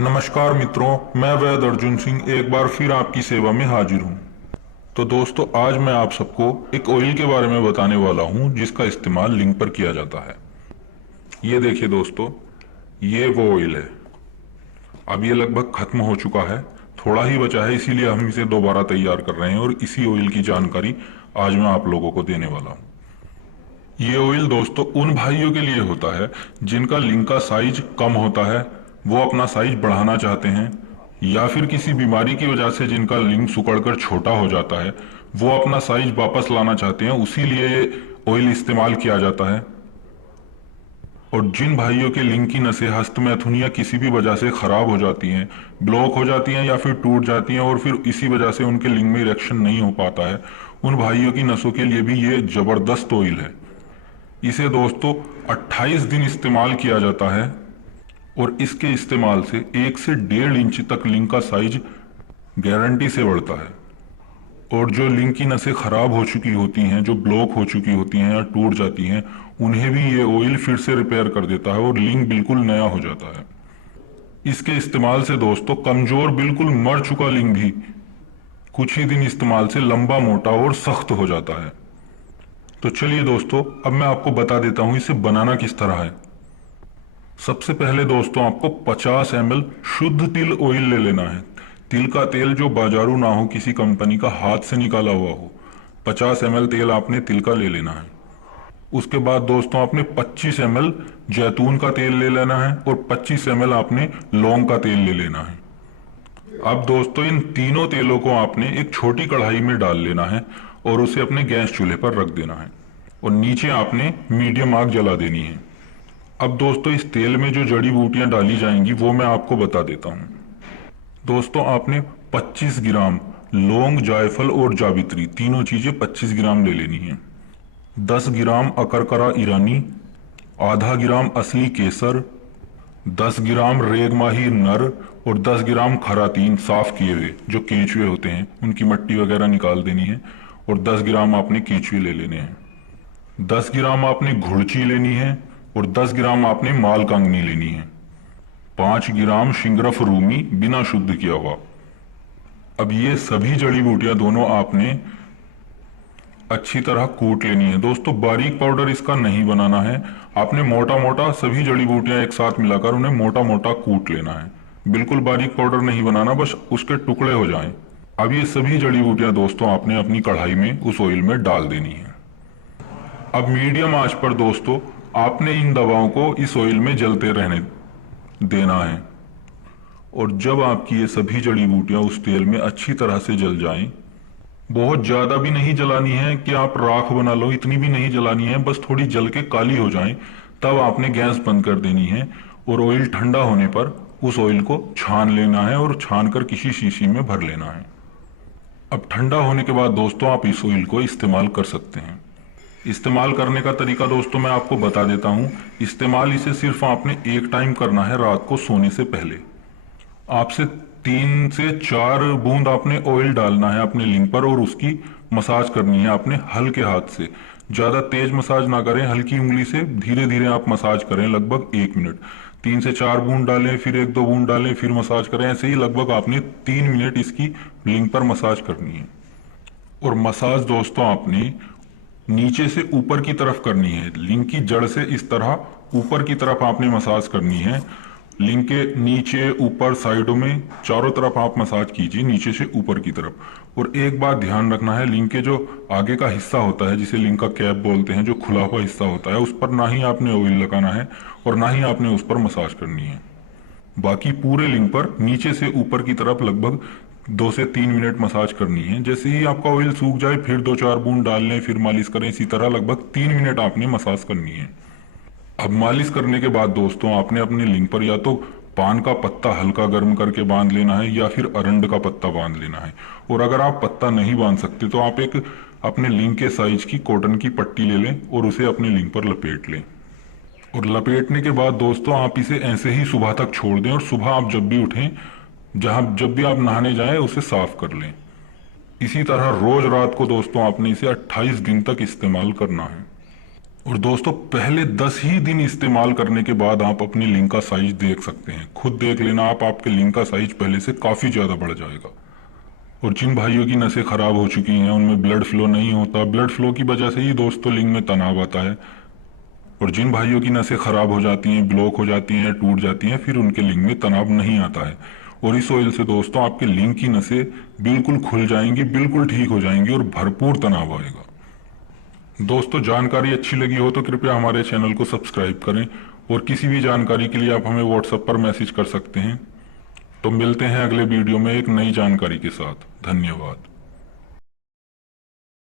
नमस्कार मित्रों, मैं वैद अर्जुन सिंह एक बार फिर आपकी सेवा में हाजिर हूँ। तो दोस्तों, आज मैं आप सबको एक ऑयल के बारे में बताने वाला हूँ जिसका इस्तेमाल लिंग पर किया जाता है। ये देखिए दोस्तों, ये वो ऑयल है। अब ये लगभग खत्म हो चुका है, थोड़ा ही बचा है, इसीलिए हम इसे दोबारा तैयार कर रहे हैं और इसी ऑयल की जानकारी आज मैं आप लोगों को देने वाला हूँ। ये ऑयल दोस्तों उन भाइयों के लिए होता है जिनका लिंग का साइज कम होता है, वो अपना साइज बढ़ाना चाहते हैं, या फिर किसी बीमारी की वजह से जिनका लिंग सिकुड़कर छोटा हो जाता है, वो अपना साइज वापस लाना चाहते हैं, उसी लिए ये ऑयल इस्तेमाल किया जाता है। और जिन भाइयों के लिंग की नसें हस्तमैथुन या किसी भी वजह से खराब हो जाती हैं, ब्लॉक हो जाती हैं या फिर टूट जाती हैं और फिर इसी वजह से उनके लिंग में इरेक्शन नहीं हो पाता है, उन भाइयों की नसों के लिए भी ये जबरदस्त ऑयल है। इसे दोस्तों 28 दिन इस्तेमाल किया जाता है और इसके इस्तेमाल से 1 से 1.5 इंच तक लिंग का साइज गारंटी से बढ़ता है। और जो लिंग की नसें खराब हो चुकी होती हैं, जो ब्लॉक हो चुकी होती हैं या टूट जाती हैं, उन्हें भी ये ऑयल फिर से रिपेयर कर देता है और लिंग बिल्कुल नया हो जाता है। इसके इस्तेमाल से दोस्तों कमजोर, बिल्कुल मर चुका लिंग भी कुछ ही दिन इस्तेमाल से लंबा, मोटा और सख्त हो जाता है। तो चलिए दोस्तों, अब मैं आपको बता देता हूं इसे बनाना किस तरह है। सबसे पहले दोस्तों आपको 50 ml शुद्ध तिल ऑयल ले लेना है। तिल का तेल जो बाजारू ना हो, किसी कंपनी का हाथ से निकाला हुआ हो। 50 ml तेल आपने तिल का ले लेना है। उसके बाद दोस्तों आपने 25 ml जैतून का तेल ले लेना है और 25 ml आपने लौंग का तेल ले लेना है। अब दोस्तों इन तीनों तेलों को आपने एक छोटी कढ़ाई में डाल लेना है और उसे अपने गैस चूल्हे पर रख देना है और नीचे आपने मीडियम आग जला देनी है। अब दोस्तों इस तेल में जो जड़ी बूटियां डाली जाएंगी वो मैं आपको बता देता हूं। दोस्तों आपने 25 ग्राम लौंग, जायफल और जावित्री, तीनों चीजें 25 ग्राम ले लेनी है। 10 ग्राम अकरकरा ईरानी, आधा ग्राम असली केसर, 10 ग्राम रेगमाही नर और 10 ग्राम खरातीन साफ किए हुए, जो केंचुए होते हैं उनकी मट्टी वगैरह निकाल देनी है और 10 ग्राम आपने केंचुए ले लेने हैं। 10 ग्राम आपने घुड़ची लेनी है और 10 ग्राम आपने माल कांगनी लेनी है। 5 ग्राम शिंगरफ रूमी बिना शुद्ध किया हुआ। अब ये सभी जड़ी बूटियां दोनों आपने अच्छी तरह कूट लेनी है। दोस्तों बारीक पाउडर इसका नहीं बनाना है, आपने मोटा मोटा सभी जड़ी बूटियां एक साथ मिलाकर उन्हें मोटा मोटा कूट लेना है। बिल्कुल बारीक पाउडर नहीं बनाना, बस उसके टुकड़े हो जाएं। अब ये सभी जड़ी बूटियां दोस्तों आपने अपनी कढ़ाई में उस ऑयल में डाल देनी है। अब मीडियम आंच पर दोस्तों आपने इन दवाओं को इस ऑयल में जलते रहने देना है। और जब आपकी ये सभी जड़ी बूटियां उस तेल में अच्छी तरह से जल जाएं, बहुत ज्यादा भी नहीं जलानी है कि आप राख बना लो, इतनी भी नहीं जलानी है, बस थोड़ी जल के काली हो जाएं, तब आपने गैस बंद कर देनी है और ऑयल ठंडा होने पर उस ऑयल को छान लेना है और छान कर किसी शीशी में भर लेना है। अब ठंडा होने के बाद दोस्तों आप इस ऑयल को इस्तेमाल कर सकते हैं। इस्तेमाल करने का तरीका दोस्तों मैं आपको बता देता हूं। इस्तेमाल इसे सिर्फ आपने एक टाइम करना है, रात को सोने से पहले। आपसे 3 से 4 बूंद आपने ऑयल डालना है अपने लिंग पर और उसकी मसाज करनी है आपने हल्के हाथ से। ज्यादा तेज मसाज ना करें, हल्की उंगली से धीरे धीरे आप मसाज करें, लगभग 1 मिनट। 3 से 4 बूंद डालें, फिर 1-2 बूंद डालें, फिर मसाज करें, ऐसे ही लगभग आपने 3 मिनट इसकी लिंग पर मसाज करनी है। और मसाज दोस्तों आपने नीचे से ऊपर की तरफ करनी है, लिंग की जड़ से इस तरह ऊपर की तरफ आपने मसाज करनी है। लिंग के नीचे, ऊपर, साइडों में, चारों तरफ आप मसाज कीजिए, नीचे से ऊपर की तरफ। और एक बात ध्यान रखना है, लिंग के जो आगे का हिस्सा होता है, जिसे लिंग का कैप बोलते हैं, जो खुला हुआ हिस्सा होता है, उस पर ना ही आपने ऑयल लगाना है और ना ही आपने उस पर मसाज करनी है। बाकी पूरे लिंग पर नीचे से ऊपर की तरफ लगभग 2 से 3 मिनट मसाज करनी है। जैसे ही आपका ऑयल सूख जाए फिर 2-4 बूंद डाल लें, फिर मालिश करें, इसी तरह लगभग 3 मिनट आपने मसाज करनी है। अब मालिश करने के बाद दोस्तों आपने अपने लिंग पर या तो पान का पत्ता हल्का गर्म करके बांध लेना है या फिर अरंड का पत्ता बांध लेना है। और अगर आप पत्ता नहीं बांध सकते तो आप एक अपने लिंग के साइज की कॉटन की पट्टी ले लें और उसे अपने लिंग पर लपेट लें। और लपेटने के बाद दोस्तों आप इसे ऐसे ही सुबह तक छोड़ दें और सुबह आप जब भी उठें, जब भी आप नहाने जाएं, उसे साफ कर लें। इसी तरह रोज रात को दोस्तों आपने इसे 28 दिन तक इस्तेमाल करना है। और दोस्तों पहले 10 ही दिन इस्तेमाल करने के बाद आप अपनी लिंक का साइज देख सकते हैं। खुद देख लेना आप, आपके लिंक का साइज पहले से काफी ज्यादा बढ़ जाएगा। और जिन भाइयों की नसें खराब हो चुकी हैं, उनमें ब्लड फ्लो नहीं होता, ब्लड फ्लो की वजह से ही दोस्तों लिंक में तनाव आता है। और जिन भाइयों की नसें खराब हो जाती हैं, ब्लॉक हो जाती हैं, टूट जाती हैं, फिर उनके लिंक में तनाव नहीं आता है। और इस ऑयल से दोस्तों आपके लिंक की नसें बिल्कुल खुल जाएंगी, बिल्कुल ठीक हो जाएंगी और भरपूर तनाव आएगा। दोस्तों जानकारी अच्छी लगी हो तो कृपया हमारे चैनल को सब्सक्राइब करें, और किसी भी जानकारी के लिए आप हमें व्हाट्सएप पर मैसेज कर सकते हैं। तो मिलते हैं अगले वीडियो में एक नई जानकारी के साथ। धन्यवाद।